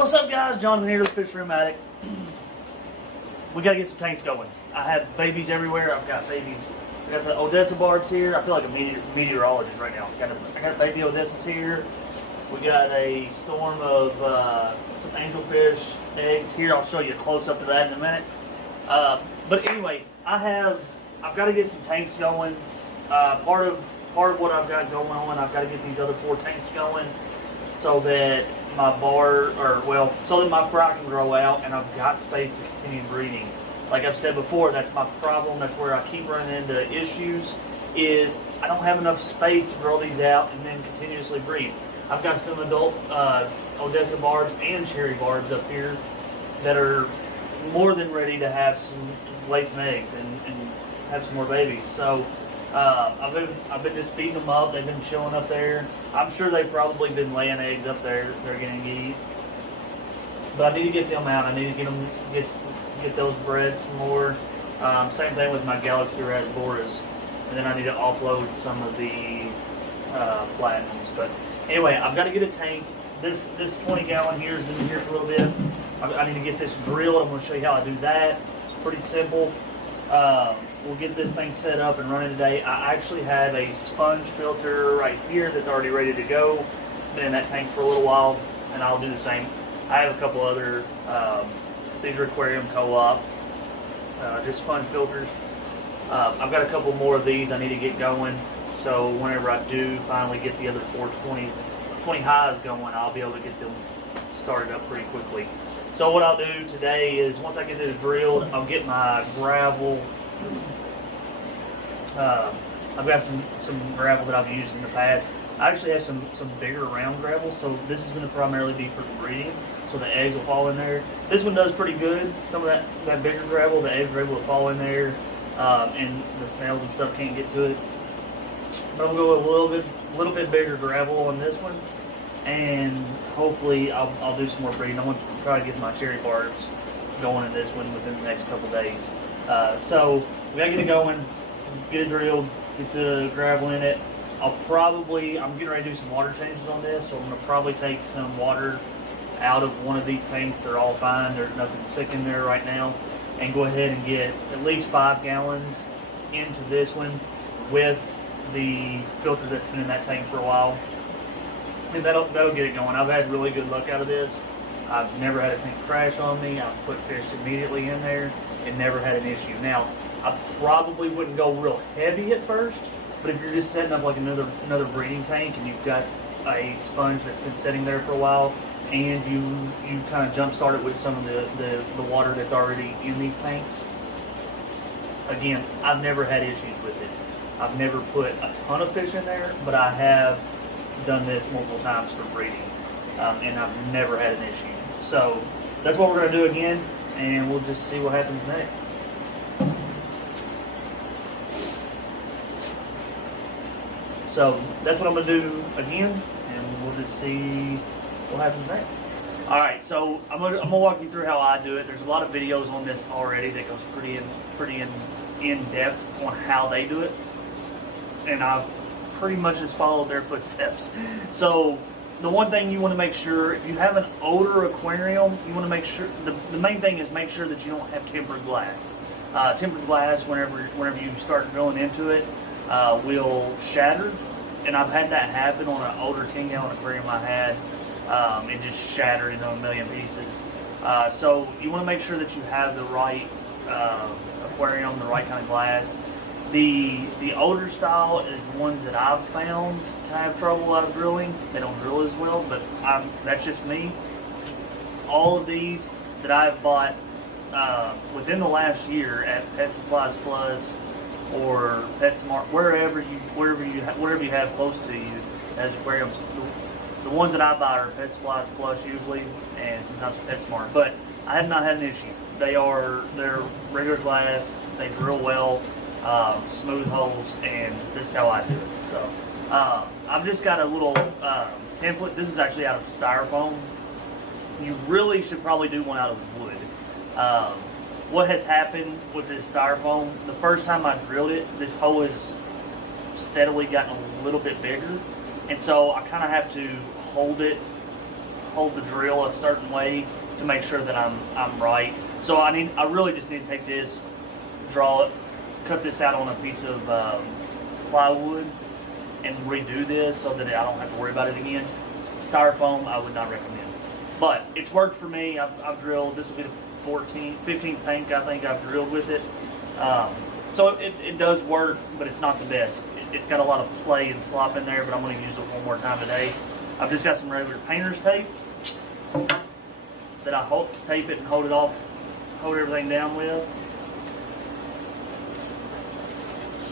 What's up, guys? Jonathan here with Fish Room Attic. We gotta get some tanks going. I have babies everywhere. I've got babies. I got the Odessa barbs here. I feel like a meteorologist right now. I got baby Odessas here. We got a storm of some angelfish eggs here. I'll show you a close up to that in a minute. But anyway, I've got to get some tanks going. Part of what I've got going on, I've got to get these other 4 tanks going so that my so that my fry can grow out and I've got space to continue breeding. Like I've said before, that's my problem. That's where I keep running into issues, is I don't have enough space to grow these out and then continuously breed. I've got some adult Odessa barbs and cherry barbs up here that are more than ready to have lay some eggs and have some more babies. So I've been just feeding them up. They've been chilling up there. I'm sure they've probably been laying eggs up there. They're going to eat. But I need to get them out. I need to get those bred some more. Same thing with my Galaxy Rasboras. And then I need to offload some of the platinums. But anyway, I've got to get a tank. This 20 gallon here has been here for a little bit. I need to get this drilled. I'm going to show you how I do that. It's pretty simple. We'll get this thing set up and running today. I actually have a sponge filter right here that's already ready to go. It's been in that tank for a little while, and I'll do the same. I have a couple other, these are Aquarium co-op, just sponge filters. I've got a couple more of these I need to get going, so whenever I do finally get the other 20 highs going, I'll be able to get them started up pretty quickly. So what I'll do today is, once I get this drilled, I'll get my gravel. I've got some gravel that I've used in the past. I actually have some bigger round gravel, so this is going to primarily be for breeding, so the eggs will fall in there. This one does pretty good. Some of that bigger gravel, the eggs are able to fall in there, and the snails and stuff can't get to it. But I'm going to go with a little bit bigger gravel on this one, and hopefully I'll do some more breeding. I want to try to get my cherry barbs going in this one within the next couple days. So we gotta get it going, get it drilled, get the gravel in it. I'm getting ready to do some water changes on this, so I'm gonna probably take some water out of one of these tanks. They're all fine, there's nothing sick in there right now, and go ahead and get at least 5 gallons into this one with the filter that's been in that tank for a while. And that'll get it going. I've had really good luck out of this. I've never had a tank crash on me. I've put fish immediately in there and never had an issue. Now, I probably wouldn't go real heavy at first, but if you're just setting up like another breeding tank and you've got a sponge that's been sitting there for a while, and you kind of jump start it with some of the water that's already in these tanks, again, I've never had issues with it. I've never put a ton of fish in there, but I have done this multiple times for breeding, and I've never had an issue. So that's what we're going to do again, and we'll just see what happens next. So that's what I'm going to do again, and we'll just see what happens next. All right, so I'm gonna walk you through how I do it. There's a lot of videos on this already that goes pretty in depth on how they do it, and I've pretty much just followed their footsteps. So the one thing you want to make sure, if you have an older aquarium, you want to make sure, the main thing is make sure that you don't have tempered glass. Tempered glass, whenever you start drilling into it, will shatter. And I've had that happen on an older 10-gallon aquarium I had. It just shattered into a million pieces. So you want to make sure that you have the right aquarium, the right kind of glass. The older style is ones that I've found to have trouble out of drilling. They don't drill as well, but that's just me. All of these that I've bought within the last year at Pet Supplies Plus or PetSmart, wherever you have close to you as aquariums. The ones that I buy are Pet Supplies Plus usually, and sometimes PetSmart. But I have not had an issue. They're regular glass. They drill well. Smooth holes, and this is how I do it. So I've just got a little template. This is actually out of styrofoam. You really should probably do one out of wood. What has happened with the styrofoam, the first time I drilled it, this hole has steadily gotten a little bit bigger, and so I kind of have to hold it hold the drill a certain way to make sure that I'm right. So I really just need to take this, draw it, cut this out on a piece of plywood, and redo this so that I don't have to worry about it again. Styrofoam, I would not recommend. But it's worked for me. I've drilled, this will be the 15th tank I think I've drilled with it. So it does work, but it's not the best. It's got a lot of play and slop in there, but I'm going to use it one more time today. I've just got some regular painter's tape that I tape it and hold everything down with.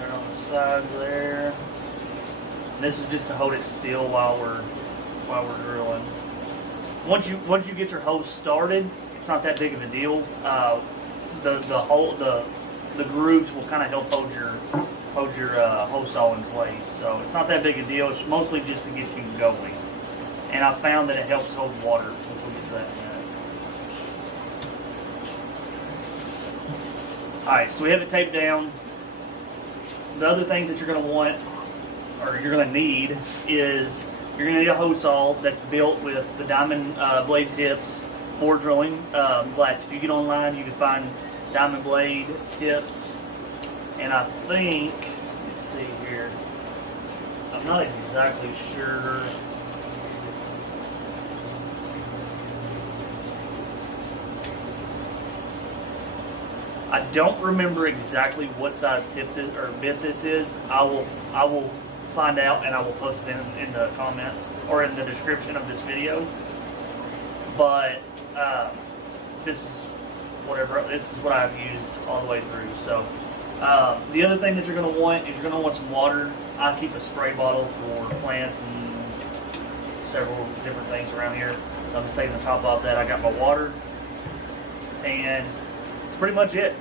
Right on the sides there. And this is just to hold it still while we're drilling. Once you get your hose started, it's not that big of a deal. The grooves will kind of help hold your hose saw in place. So it's not that big a deal. It's mostly just to get you going. And I found that it helps hold water, which we'll get to that in a minute. Alright, so we have it taped down. The other things that you're going to want, or you're going to need, is you're going to need a hose saw that's built with the diamond blade tips for drilling glass. If you get online, you can find diamond blade tips, and I think, let's see here, I'm not exactly sure. I don't remember exactly what size tip this, or bit this is. I will find out, and I will post it in the comments or in the description of this video. But this is what I've used all the way through. So the other thing that you're going to want is you're going to want some water. I keep a spray bottle for plants and several different things around here. So I'm just taking the top off that. I got my water, and that's pretty much it.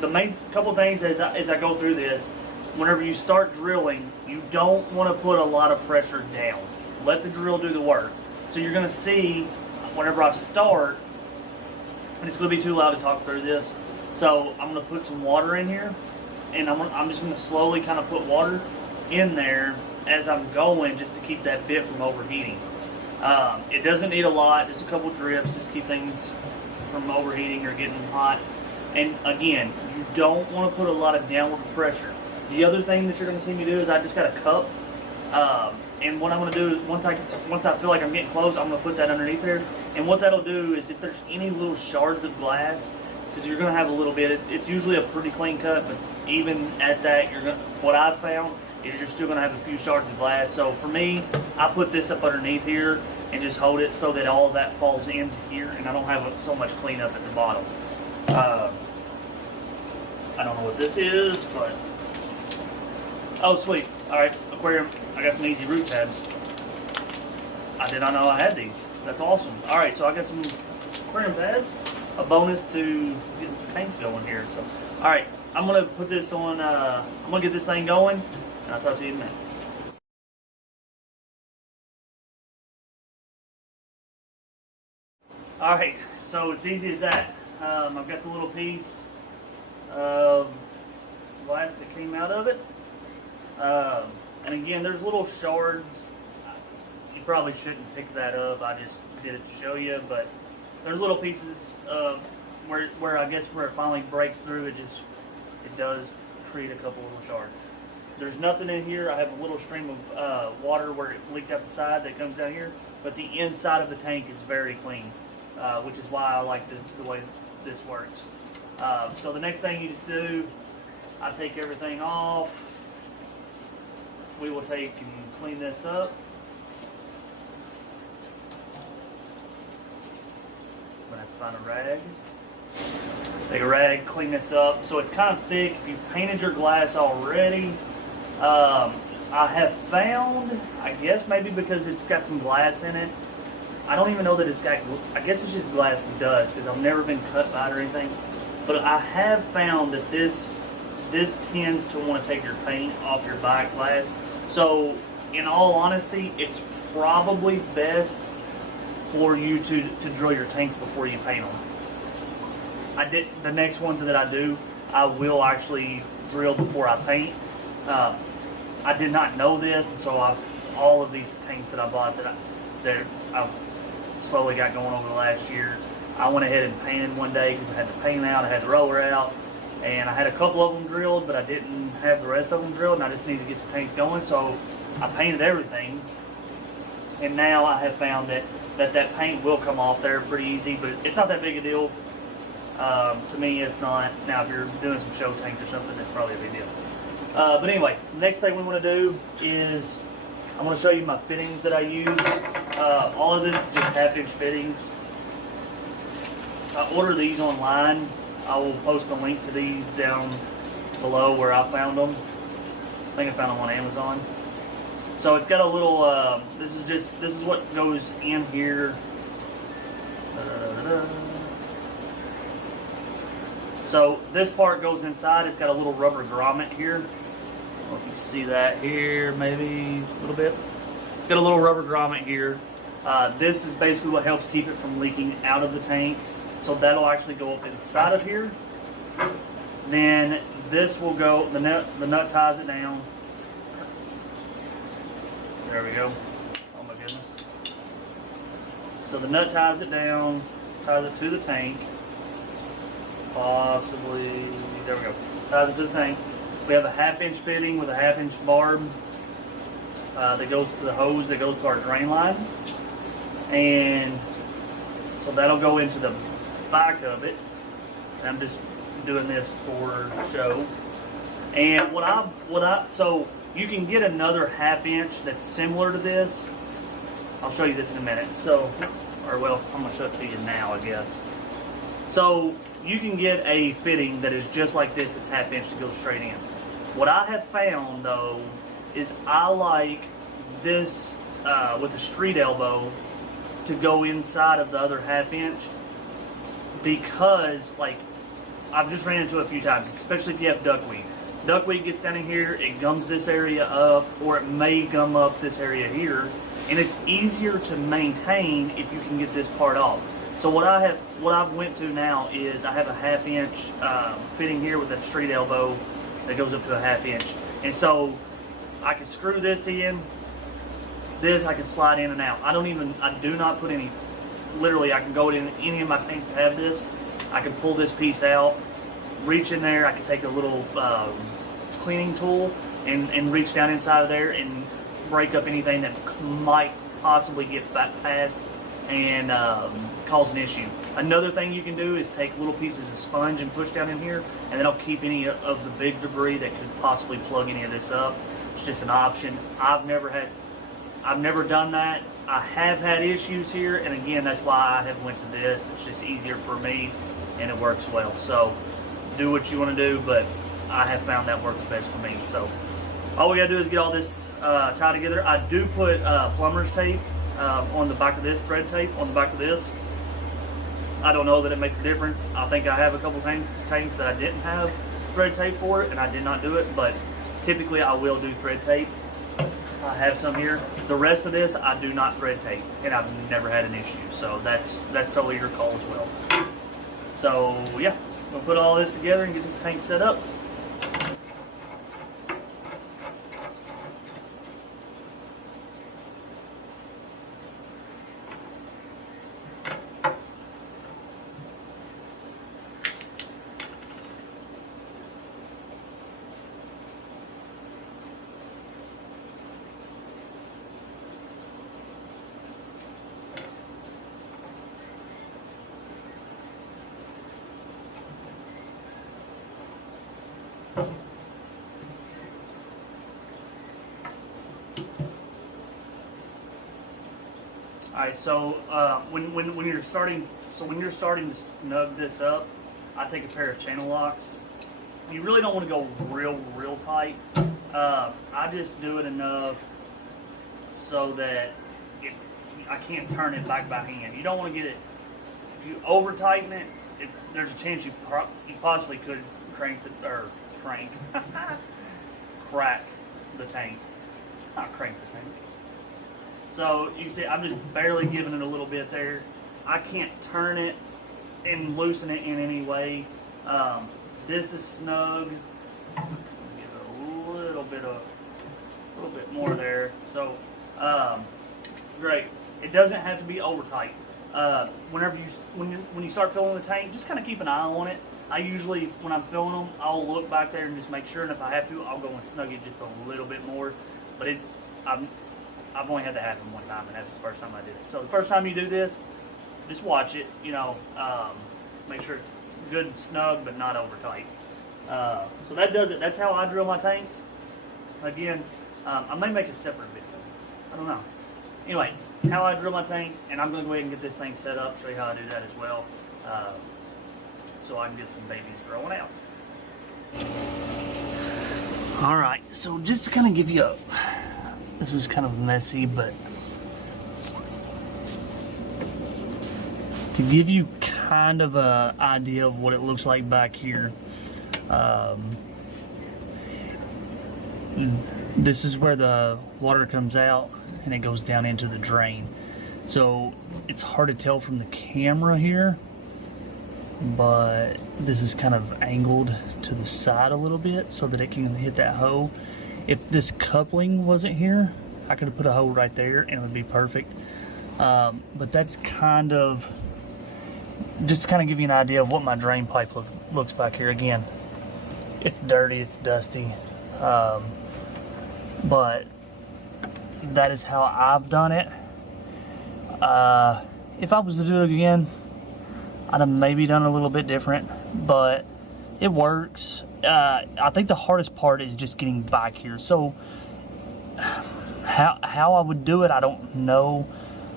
The main couple things as I go through this, whenever you start drilling, you don't want to put a lot of pressure down. Let the drill do the work. So you're going to see whenever I start, and it's going to be too loud to talk through this, so I'm going to put some water in here, and I'm just going to slowly kind of put water in there as I'm going, just to keep that bit from overheating. It doesn't need a lot, just a couple drips, just keep things from overheating or getting hot. And again, you don't want to put a lot of downward pressure. The other thing that you're going to see me do is I just got a cup, and what I'm going to do is once I feel like I'm getting close, I'm going to put that underneath there. And what that'll do is if there's any little shards of glass, because you're going to have a little bit, it's usually a pretty clean cut, but even at that, what I've found is you're still going to have a few shards of glass. So for me, I put this up underneath here and just hold it so that all of that falls into here, and I don't have so much cleanup at the bottom. I don't know what this is, but oh sweet! All right, Aquarium. I got some easy root tabs. I did not know I had these. That's awesome. All right, so I got some Aquarium tabs. A bonus to getting some tanks going here. So, all right, I'm gonna put this on. I'm gonna get this thing going, and I'll talk to you in a minute. All right, so it's easy as that. I've got the little piece of glass that came out of it. And again, there's little shards. You probably shouldn't pick that up. I just did it to show you, but there's little pieces of where I guess where it finally breaks through, it does create a couple little shards. There's nothing in here. I have a little stream of water where it leaked out the side that comes down here, but the inside of the tank is very clean, which is why I like the way this works. So the next thing you just do, I take everything off. We will take and clean this up. I'm gonna have to find a rag. Take a rag, clean this up. So it's kind of thick. If you've painted your glass already, I have found, I guess maybe because it's got some glass in it, I don't even know that it's got, I guess it's just glass dust because I've never been cut by it or anything. But I have found that this tends to want to take your paint off your bike glass. So in all honesty, it's probably best for you to drill your tanks before you paint them. The next ones that I do, I will actually drill before I paint. I did not know this, and so all of these tanks that I bought that I've slowly got going over the last year. I went ahead and painted one day because I had the paint out, I had the roller out, and I had a couple of them drilled, but I didn't have the rest of them drilled, and I just needed to get some paints going, so I painted everything. And now I have found that paint will come off there pretty easy, but it's not that big a deal. To me, it's not. Now, if you're doing some show tanks or something, it's probably a big deal. But anyway, next thing we want to do is I'm going to show you my fittings that I use. All of this is just half-inch fittings. I order these online. I will post a link to these down below where I found them. I think I found them on Amazon. So it's got a little, this is what goes in here. So this part goes inside. It's got a little rubber grommet here. I don't know if you can see that here, maybe a little bit. It's got a little rubber grommet here. This is basically what helps keep it from leaking out of the tank. So that'll actually go up inside of here. Then this will go, the nut ties it down. There we go. Oh my goodness. So the nut ties it down, ties it to the tank. Possibly, there we go. Ties it to the tank. We have a half-inch fitting with a half-inch barb that goes to the hose that goes to our drain line. And so that'll go into the back of it. And I'm just doing this for show. And so you can get another half-inch that's similar to this. I'll show you this in a minute. So, or well, I'm gonna show it to you now, I guess. So you can get a fitting that is just like this. It's half-inch that goes straight in. What I have found though is I like this with a street elbow to go inside of the other half-inch, because like I've just ran into it a few times, especially if you have duckweed. Duckweed gets down in here, it gums this area up, or it may gum up this area here, and it's easier to maintain if you can get this part off. So what I've went to now is I have a half-inch fitting here with a street elbow that goes up to a half-inch, and so I can screw this in. This I can slide in and out. I do not put any. Literally, I can go in any of my tanks that have this. I can pull this piece out, reach in there. I can take a little cleaning tool and reach down inside of there and break up anything that might possibly get back past and cause an issue. Another thing you can do is take little pieces of sponge and push down in here, and that'll keep any of the big debris that could possibly plug any of this up. It's just an option. I've never done that. I have had issues here, and again, that's why I have went to this. It's just easier for me, and it works well. So do what you want to do, but I have found that works best for me. So all we gotta do is get all this tied together. I do put plumber's tape on the back of this, thread tape on the back of this. I don't know that it makes a difference. I think I have a couple tanks that I didn't have thread tape for it, and I did not do it, but typically I will do thread tape. I have some here. The rest of this I do not thread tape, and I've never had an issue. So that's totally your call as well. So yeah, we'll put all this together and get this tank set up. Alright, so when you're starting to snug this up, I take a pair of channel locks. You really don't want to go real tight. I just do it enough so that I can't turn it back by hand. You don't want to get it. If you over tighten it, there's a chance you possibly could crack the tank. Not crank the tank. So you can see I'm just barely giving it a little bit there. I can't turn it and loosen it in any way. This is snug. Give it a little bit more there. So great. It doesn't have to be over tight. when you start filling the tank, just kind of keep an eye on it. I usually, when I'm filling them, I'll look back there and just make sure, and if I have to, I'll go and snug it just a little bit more. But I've only had that happen one time, and that was the first time I did it. So the first time you do this, just watch it, make sure it's good and snug, but not over tight. So that does it. That's how I drill my tanks. Again, I may make a separate video. I don't know. Anyway, how I drill my tanks, and I'm going to go ahead and get this thing set up, show you how I do that as well, so I can get some babies growing out. Alright, so just to kind of give you a, this is kind of messy, but to give you kind of an idea of what it looks like back here, this is where the water comes out and it goes down into the drain. So it's hard to tell from the camera here, but this is kind of angled to the side a little bit so that it can hit that hole. If this coupling wasn't here, I could have put a hole right there and it would be perfect. But that's kind of, just to kind of give you an idea of what my drain pipe looks back here. Again, it's dirty, it's dusty, but that is how I've done it. If I was to do it again, I'd have maybe done a little bit different, but it works. I think the hardest part is just getting back here. So how I would do it, I don't know,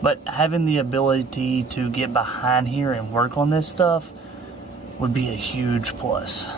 but having the ability to get behind here and work on this stuff would be a huge plus.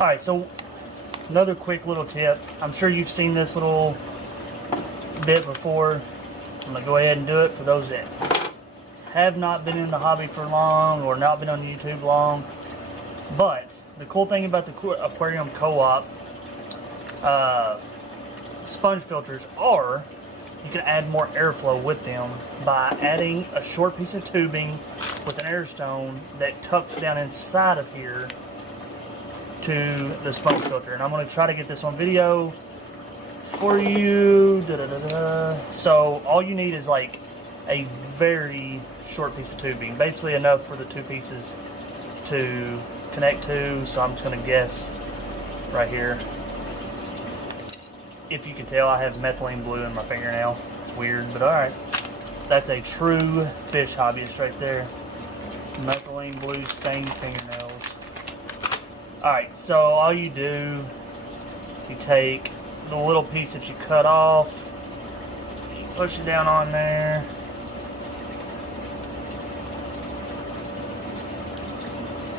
Alright, so another quick little tip. I'm sure you've seen this little bit before. I'm going to go ahead and do it for those that have not been in the hobby for long or not been on YouTube long. But the cool thing about the Aquarium Co-op sponge filters are you can add more airflow with them by adding a short piece of tubing with an air stone that tucks down inside of here to the sponge filter. And I'm going to try to get this on video for you. So all you need is like a very short piece of tubing, basically enough for the two pieces to connect to. So I'm just going to guess right here. If you can tell, I have methylene blue in my fingernail. It's weird, but alright. That's a true fish hobbyist right there. Methylene blue stained fingernails. Alright, so all you do, you take the little piece that you cut off, you push it down on there.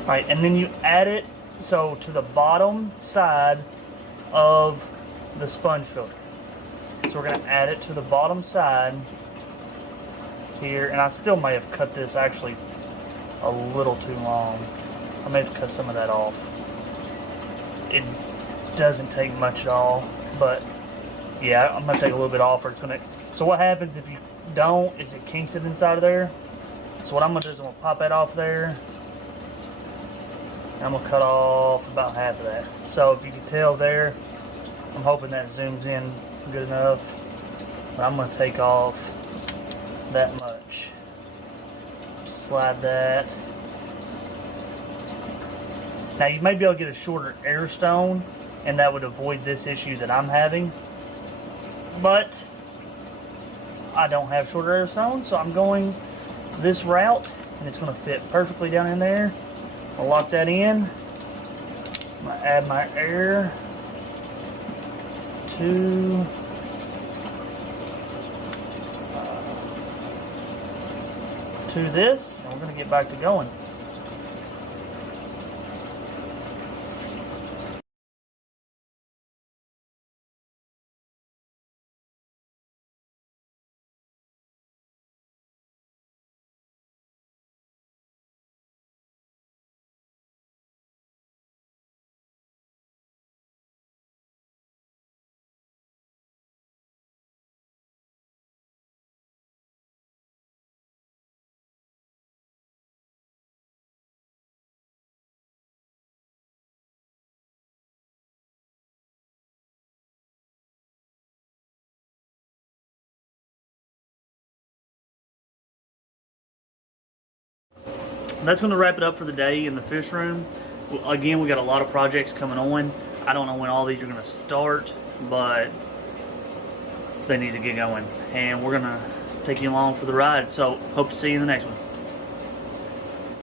Alright, and then you add it, so to the bottom side of the sponge filter. So we're going to add it to the bottom side here, and I still may have cut this actually a little too long. I may have cut some of that off. It doesn't take much at all, but yeah, I'm going to take a little bit off. Or it's gonna. So what happens if you don't is it kinks it inside of there. So what I'm going to do is I'm going to pop that off there. And I'm going to cut off about half of that. So if you can tell there, I'm hoping that zooms in good enough. But I'm going to take off that much. Slide that. Now you may be able to get a shorter air stone, and that would avoid this issue that I'm having. But I don't have shorter air stones, so I'm going this route, and it's going to fit perfectly down in there. I'll lock that in. I'm going to add my air to this, and we're going to get back to going. that's going to wrap it up for the day in the fish room. Again, we got a lot of projects coming on. I don't know when all these are going to start, but they need to get going. And we're going to take you along for the ride. So hope to see you in the next one.